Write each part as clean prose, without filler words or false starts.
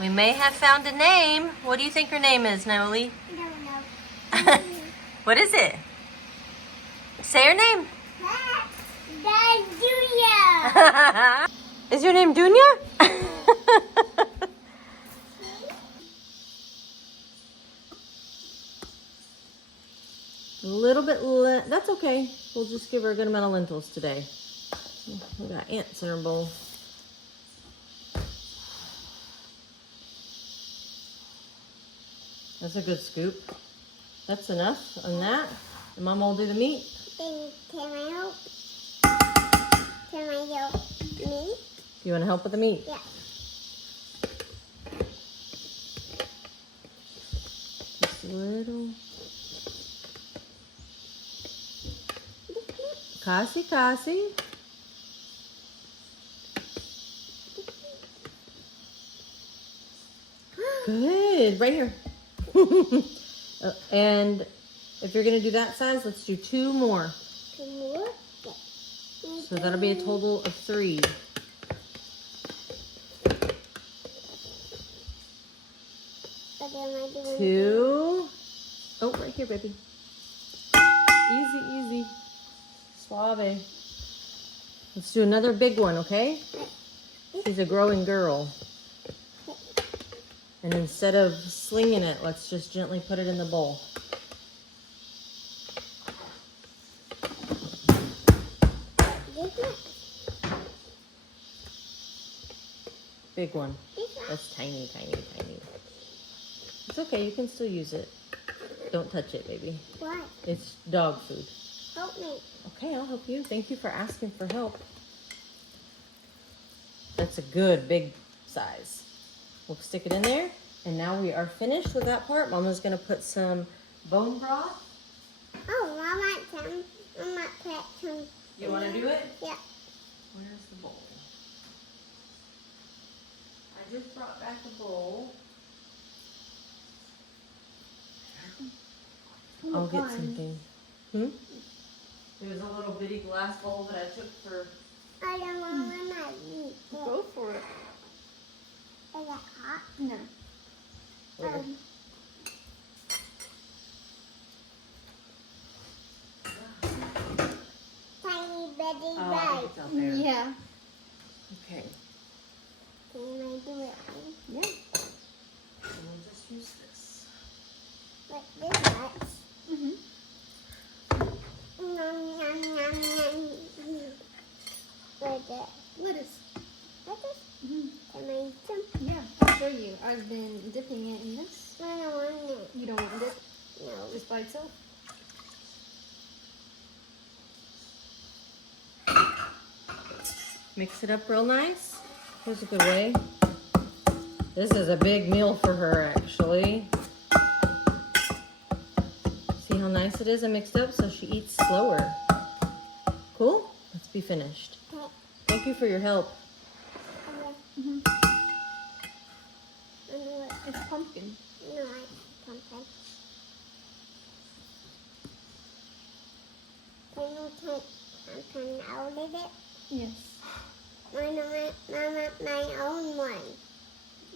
We may have found a name. What do you think her name is, Noli? I don't know. What is it? Say her name. That's Julia. Is your name Dunya? A little bit, that's okay. We'll just give her a good amount of lentils today. We got ants in her bowl. That's a good scoop. That's enough on that. And Mama will do the meat. Then can I help? Can I help me? You want to help with the meat? Yeah. Just a little. Kasi. Good. Right here. And if you're going to do that size, let's do 2 more. 2 more? Okay. So that'll be a total of 3. But then I do 2. Oh, right here, baby. Easy. Suave. Let's do another big one, okay? She's a growing girl. And instead of slinging it, let's just gently put it in the bowl. Big one. That's tiny. It's okay, you can still use it. Don't touch it, baby. Why? It's dog food. Help me. Okay, I'll help you. Thank you for asking for help. That's a good big size. We'll stick it in there. And now we are finished with that part. Mama's gonna put some bone broth. Oh, I want put some. You wanna do it? Yeah. Where's the bowl? I just brought back a bowl. I'll get something. There was a little bitty glass bowl that I took for... I don't want to eat it. Go for it. Is it hot? No. Tiny bitty Oh, I bite. think it's out there. Yeah. Okay. Can I do it? Yeah. So we'll just use this. Like this much. Mm-hmm. Nom, nom, nom, nom. Where's it? Lettuce. Lettuce? Mm-hmm. Can I eat some? Yeah, I'll show you. I've been dipping it in this. I don't want it. You don't want dip? No. Just by itself? Mix it up real nice. Here's a good way. This is a big meal for her, actually. See how nice it is and mixed up so she eats slower. Cool? Let's be finished. Okay. Thank you for your help. Okay. Mm-hmm. I know it. It's pumpkin. No, I pumpkin. Can you take pumpkin out of it? Yes. I want my own one.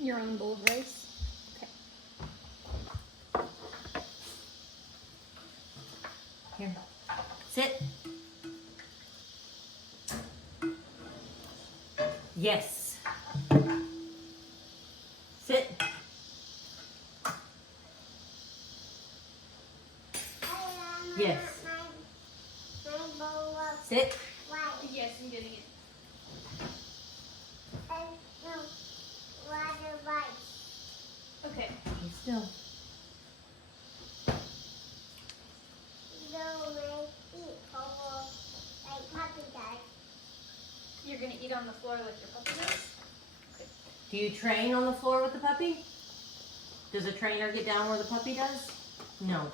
Your own bowl of rice. Okay. Here. Sit. Yes. Sit. Yes. My bowl of Sit. rice. Yes, I'm getting it. And no, water rice. Okay. Be still. So my feet over like puppy does. You're gonna eat on the floor like your puppy does? Do you train on the floor with the puppy? Does a trainer get down where the puppy does? No.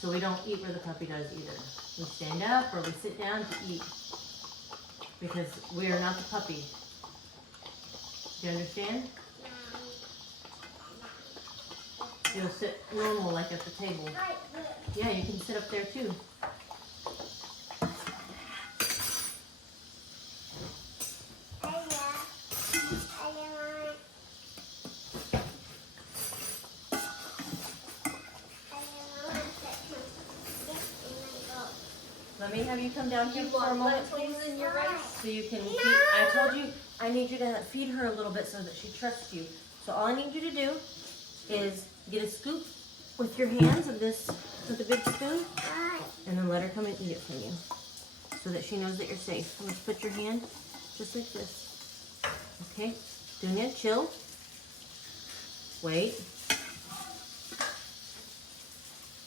So we don't eat where the puppy does either. We stand up or we sit down to eat. Because we are not the puppy. Do you understand? You'll sit normal like at the table. Right, but Yeah, you can sit up there too. I don't want me have you come down here You for a want moment, please? lentils in your rice? So you can feed, I told you, I need you to feed her a little bit so that she trusts you. So all I need you to do is get a scoop with your hands of this, with a big spoon, and then let her come and eat it from you so that she knows that you're safe. Let's put your hand just like this. Okay, Dunya, chill. Wait.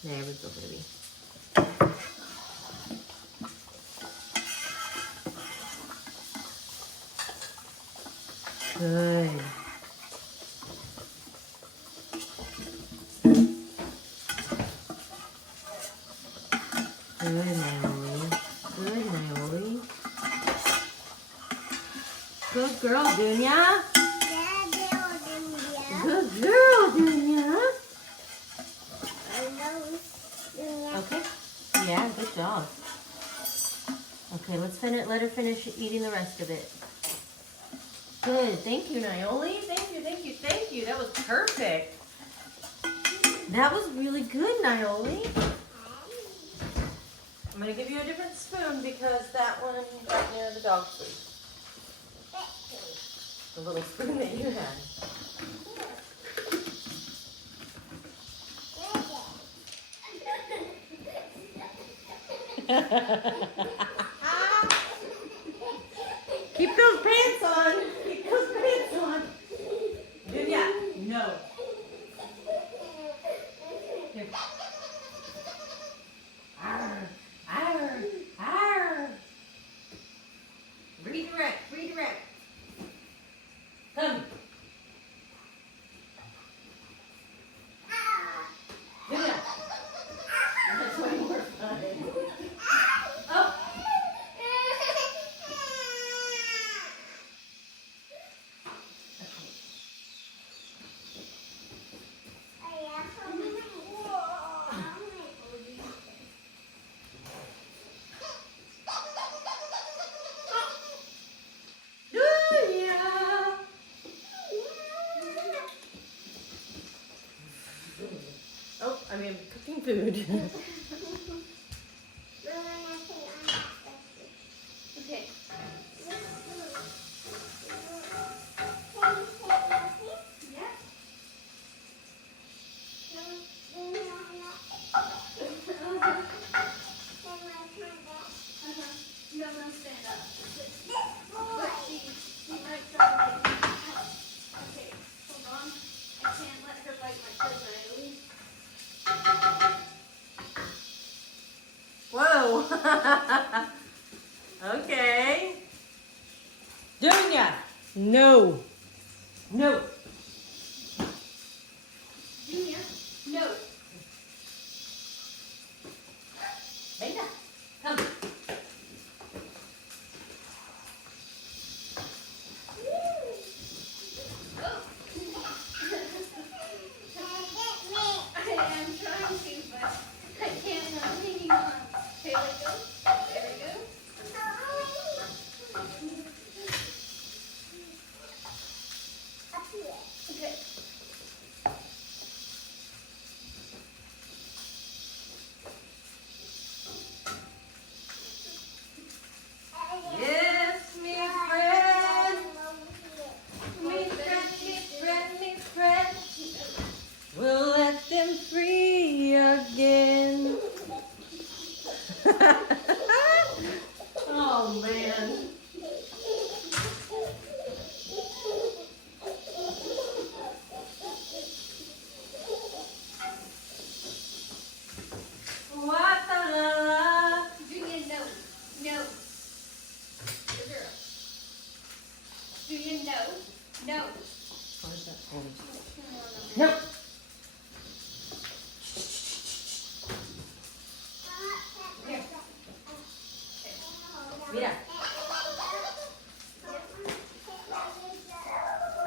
There we go, baby. Good. Good, Naomi. Good, Naomi. Good girl, Dunya. Good girl, Dunya. Okay. Yeah, good job. Okay, let's let her finish eating the rest of it. Good. Thank you, Naoli. Thank you, thank you, thank you. That was perfect. That was really good, Naoli. I'm going to give you a different spoon because that one got near the dog food. The little spoon that you had. Keep those pants on. Keep those pants on. Dunya, no. Here. Arr, arr, arr. Redirect, redirect. Come. Dunya. That's way more fun. Oh. Oh, I mean, cooking food. Okay. Yeah. No, no, stand up. But she might try to get me out. Okay, hold on. I can't let her bite my toes, Naomi. Whoa. Okay. Dunya. No. No. Junior, no. Venga. Come. Oh. I am trying to, but I can't. I'm hanging on. Okay, let go. There we go. Okay. Yes, me friend. Me friend, me friend, me friend. We'll let them free again. Oh, man. What the la la? Junior, no. No. Good girl. Junior, no. No. No. Here. Mira.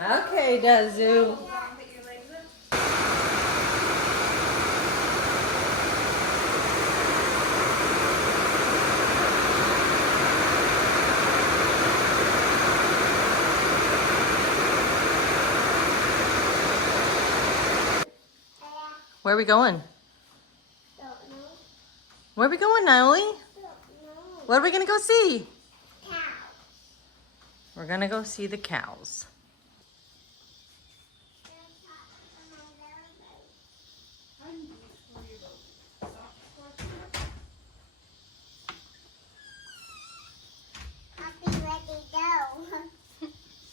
Okay, Dazu. Hold on, put your legs up. Where are we going? Where are we going, Naoli? What are we gonna go see? Cow. We're gonna go see the cows. Puppy ready go.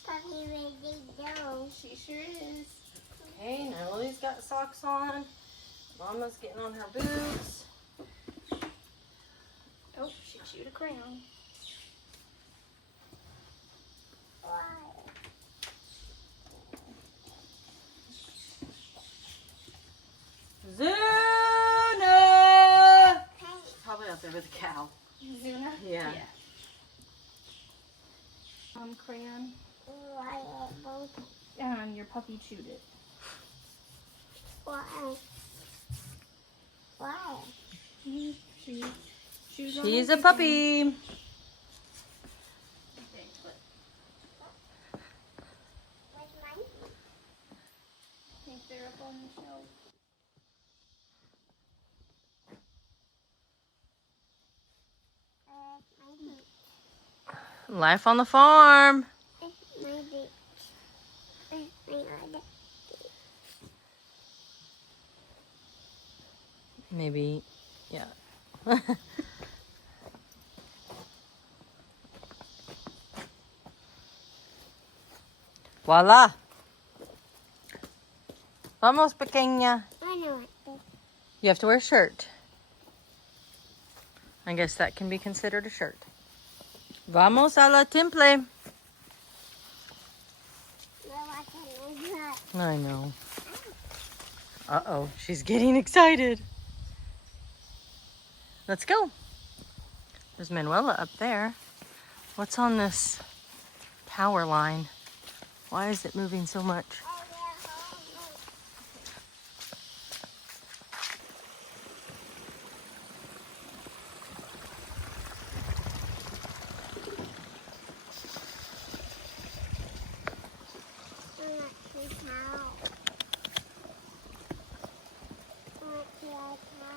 Puppy ready go. She sure is. Okay, now Lily's got socks on. Mama's getting on her boots. Oh, she chewed a crayon. Why? Zuna! She's probably out there with a cow. Zuna? Yeah. Crayon. Why it both? Your puppy chewed it. Why? Why? She chews on She's a everything. puppy. Okay, but Where's mine? I think they're up on the shelf. My boot. Life on the farm. My boot. My other. Maybe, yeah. Voila. Vamos, pequeña. I know what You have to wear a shirt. I guess that can be considered a shirt. Vamos a la temple. We're watching my butt. I know. Uh-oh, she's getting excited. Let's go. There's Manuela up there. What's on this power line? Why is it moving so much?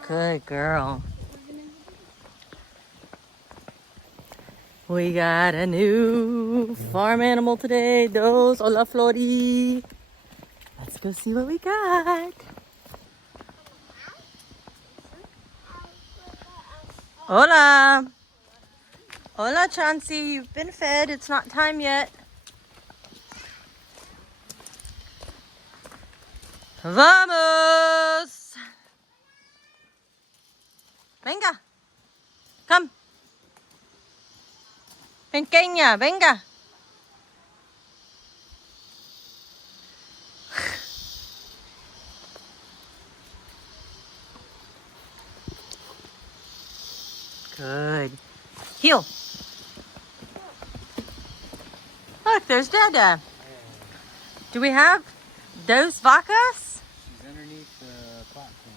Good girl. We got a new farm animal today. Dos hola Flori. Let's go see what we got. Hola. Hola Chauncey. You've been fed. It's not time yet. Vamos. Venga. Come. Pequeña, venga. Good. Heel. Look, there's Dada. Do we have dos vacas? She's underneath the platform.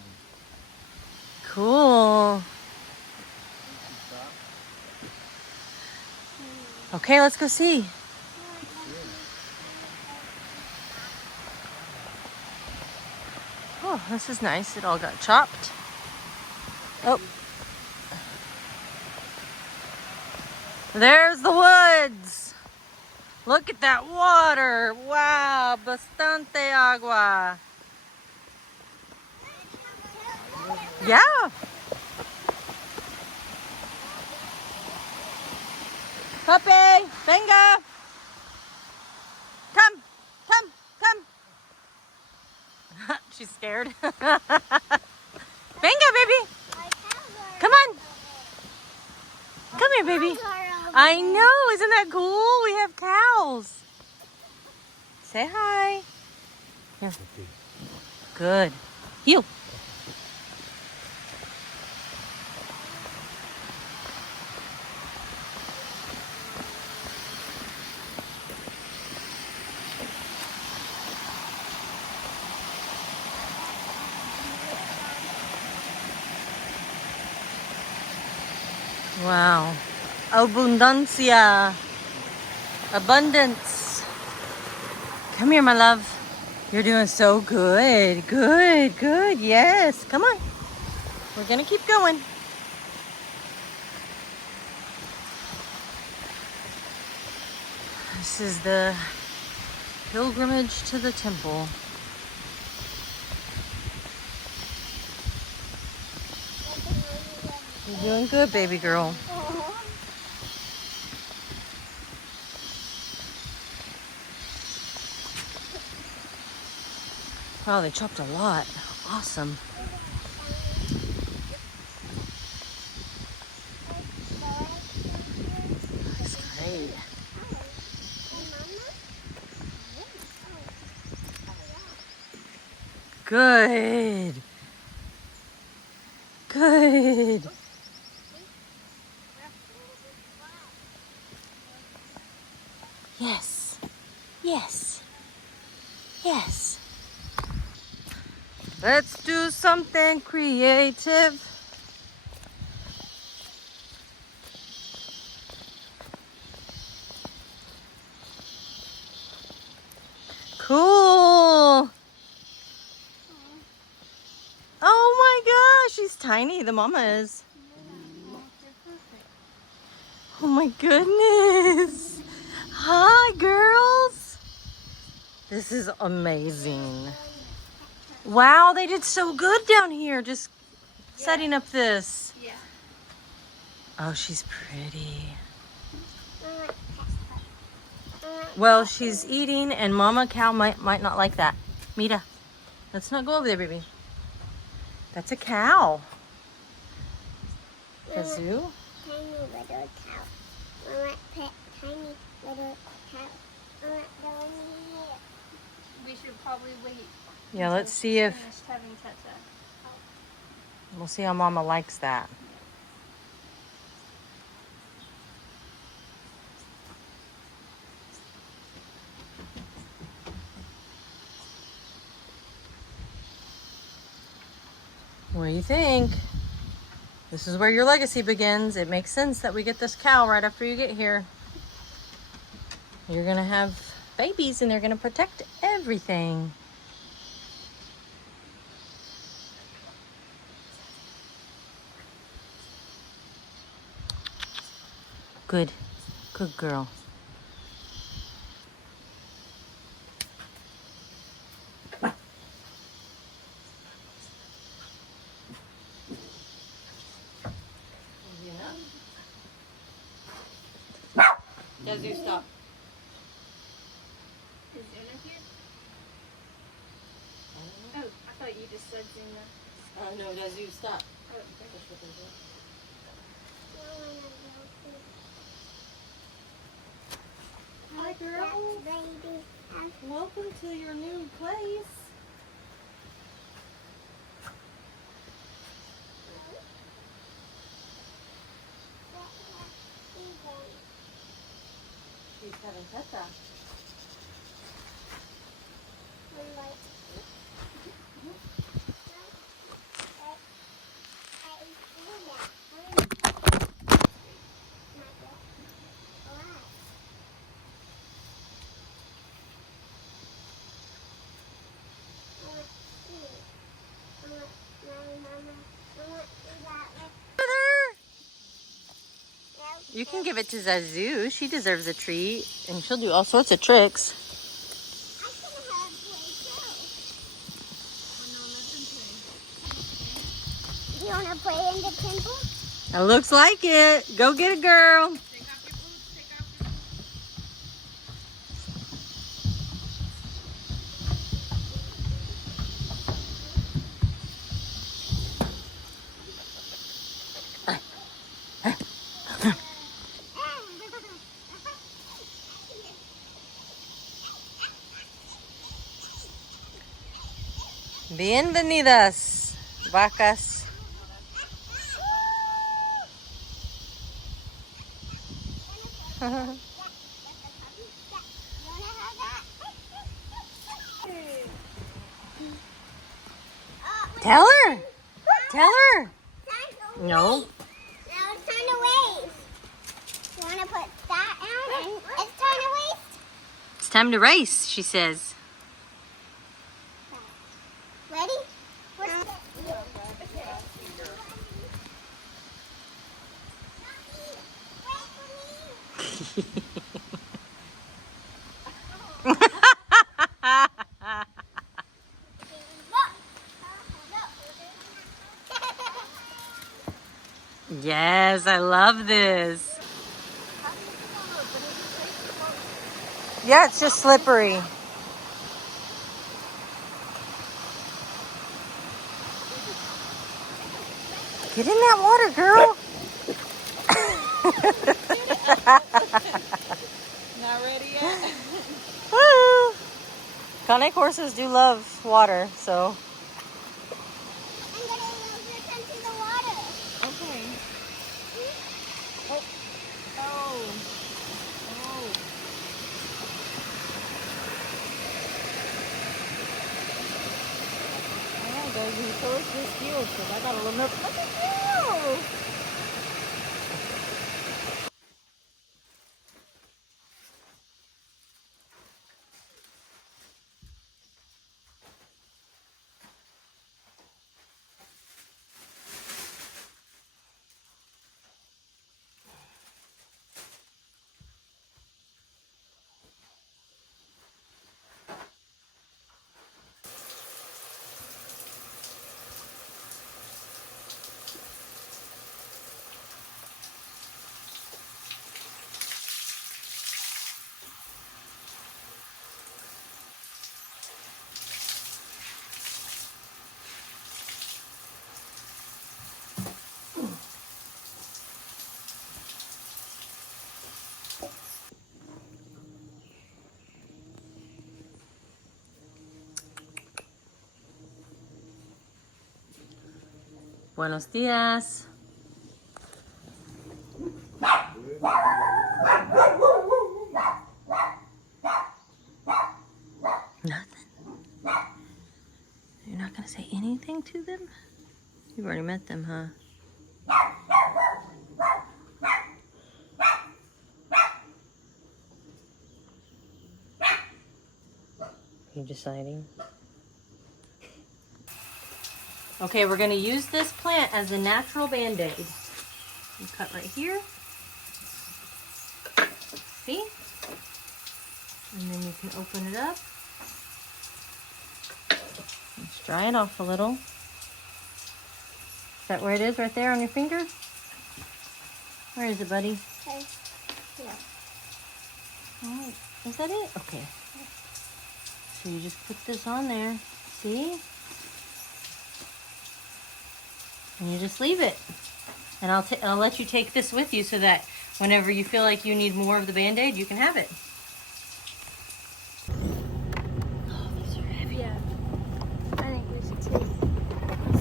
Cool. Okay, let's go see. Oh, this is nice. It all got chopped. Oh. There's the woods. Look at that water. Wow, bastante agua. Yeah. Puppy, venga. Come, come, come. She's scared. Venga, baby. Come on. Come here, baby. I know. Isn't that cool? We have cows. Say hi. Here. Good. You. Wow. Abundancia. Abundance. Come here, my love. You're doing so good. Good, good. Yes. Come on. We're going to keep going. This is the pilgrimage to the temple. You're doing good, baby girl. Wow, they chopped a lot. Awesome. Looks great. Good. Good. Yes. Yes. Yes. Let's do something creative. Cool. Oh my gosh, she's tiny. The mama is. Oh my goodness. Hi, girls. This is amazing. Wow, they did so good down here just setting up this. Yeah. Oh, she's pretty. Well, she's eating and Mama Cow might not like that. Mita, let's not go over there, baby. That's a cow. A zoo? Tiny little cow. I want pet tiny little cow. I want the one here. We should probably wait. Yeah, let's see if Finished having Teta. we'll see how Mama likes that. What do you think? This is where your legacy begins. It makes sense that we get this cow right after you get here. You're gonna have babies and they're gonna protect everything. Good. Good girl. Yazoo, stop. Is Zuna here? Oh, I thought you just said Zuna. No, Yazoo, stop. Oh, okay. Hi, girl. Baby. Welcome to your new place. She's having Teta. You can give it to Zazu. She deserves a treat, and she'll do all sorts of tricks. Do you want to play in the temple? It looks like it. Go get it, girl. Take off your boots, take off your Bienvenidas, vacas. Tell her. Tell her. No. Now it's time to waste. You want to put that out and it's time to waste? It's time to race, she says. Ready? Yes, I love this. Yeah, it's just slippery. Get in that water, girl. Not ready yet? Woo! Cane Corsos do love water, so. I'm gonna lose into the water. Okay. Oh. Oh. Oh. Alright guys, you show us your skills because I got a little nervous. Look at you! Buenos días. Nothing. You're not gonna say anything to them? You've already met them, huh? You deciding? Okay, we're gonna use this plant as a natural band-aid. You cut right here. See? And then you can open it up. Let's dry it off a little. Is that where it is, right there on your finger? Where is it, buddy? Okay. Yeah. Oh, is that it? Okay. So you just put this on there. See? And you just leave it. And I'll let you take this with you so that whenever you feel like you need more of the Band-Aid, you can have it. Oh, these are heavy. Yeah. I think we should take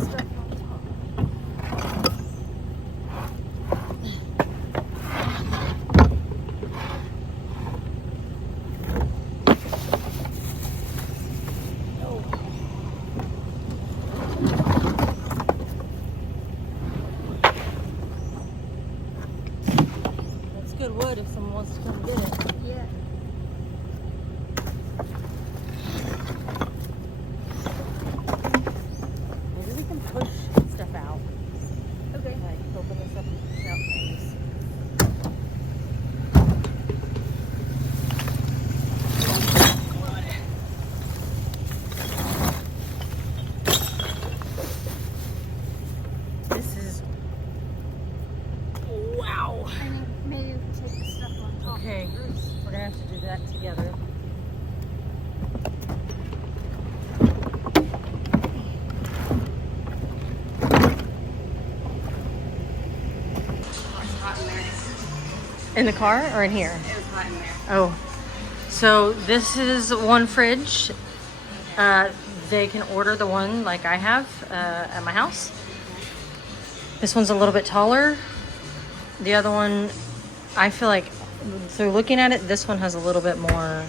stuff on top. That's good wood if someone wants to come get it. Yeah. Maybe we can push stuff out. Okay. Like open this up and push out things. This is wow. I think maybe we can take the stuff on top. Okay, we're gonna have to do that together. In the car or in here? It was hot in there. Oh, so this is one fridge. They can order the one like I have at my house. This one's a little bit taller. The other one, I feel like through looking at it, this one has a little bit more